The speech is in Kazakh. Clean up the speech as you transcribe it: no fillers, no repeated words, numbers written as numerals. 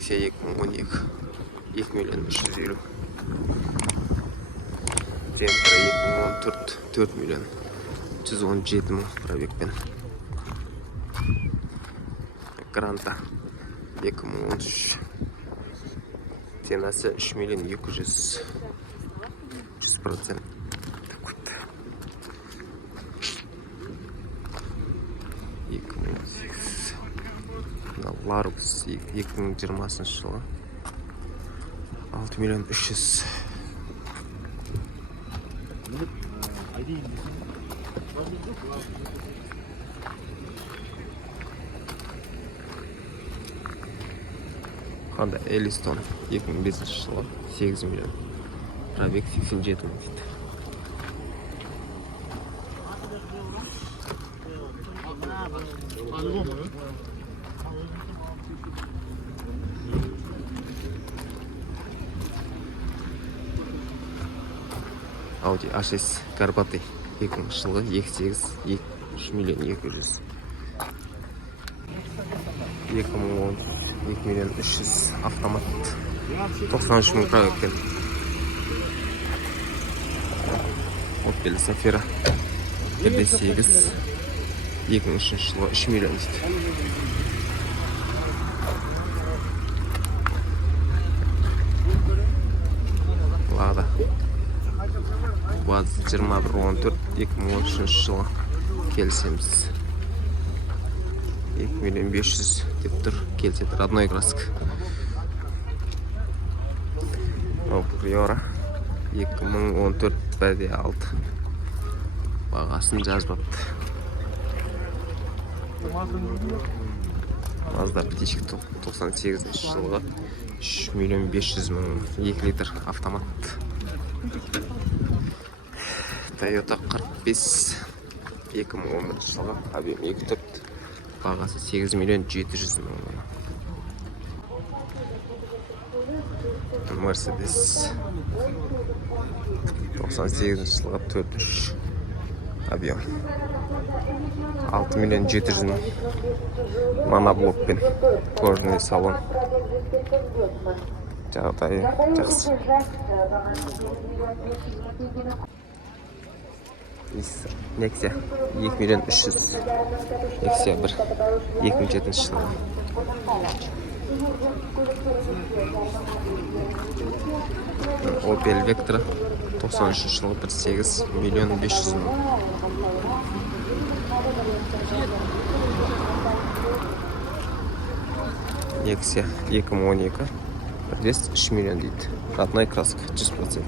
Nexia 2012 2 milyon 350. Gentra 2014 4 milyon 317 мың пробегпен. Гранта 2013 ценасы 3 milyon 200 100%. Larux 2020 жылы 6 milyon 300. Honda Elliston 2005 жылы 8 milyon. Пробег 87 мың дейді. Audi A6 Карпаты 2000 жылы 2.8 3 milyon 200. 2010 2 milyon 300 автомат 93 мың пробегпен. Opel Zafira 1.8 2003 жылы 3 milyon дейді. Lada 2114 2013 жылы келісеміз. 2 milyon 500 деп тұр, келседі. Родной краска. Priora 2014 1.6 бағасын жазбапты. Mazda птичка 98 жылғы 3 milyon 500 мың 2 литр автомат. Toyota 45 2011 жылғы объем 2.4 бағасы 8 milyon 700 мың. Mercedes 98 жылғы 4.3 объем 6 milyon 700 мың. Моноблокпен кожаный салон. Жағдайы жақсы. Nexia 2 milyon 300. Nexia 1 2007 жылы. Opel Vectra 93 жылы 1.8 milyon 500 мың. Nexia 2012 1.3 milyon дейді. Родной краска 100%.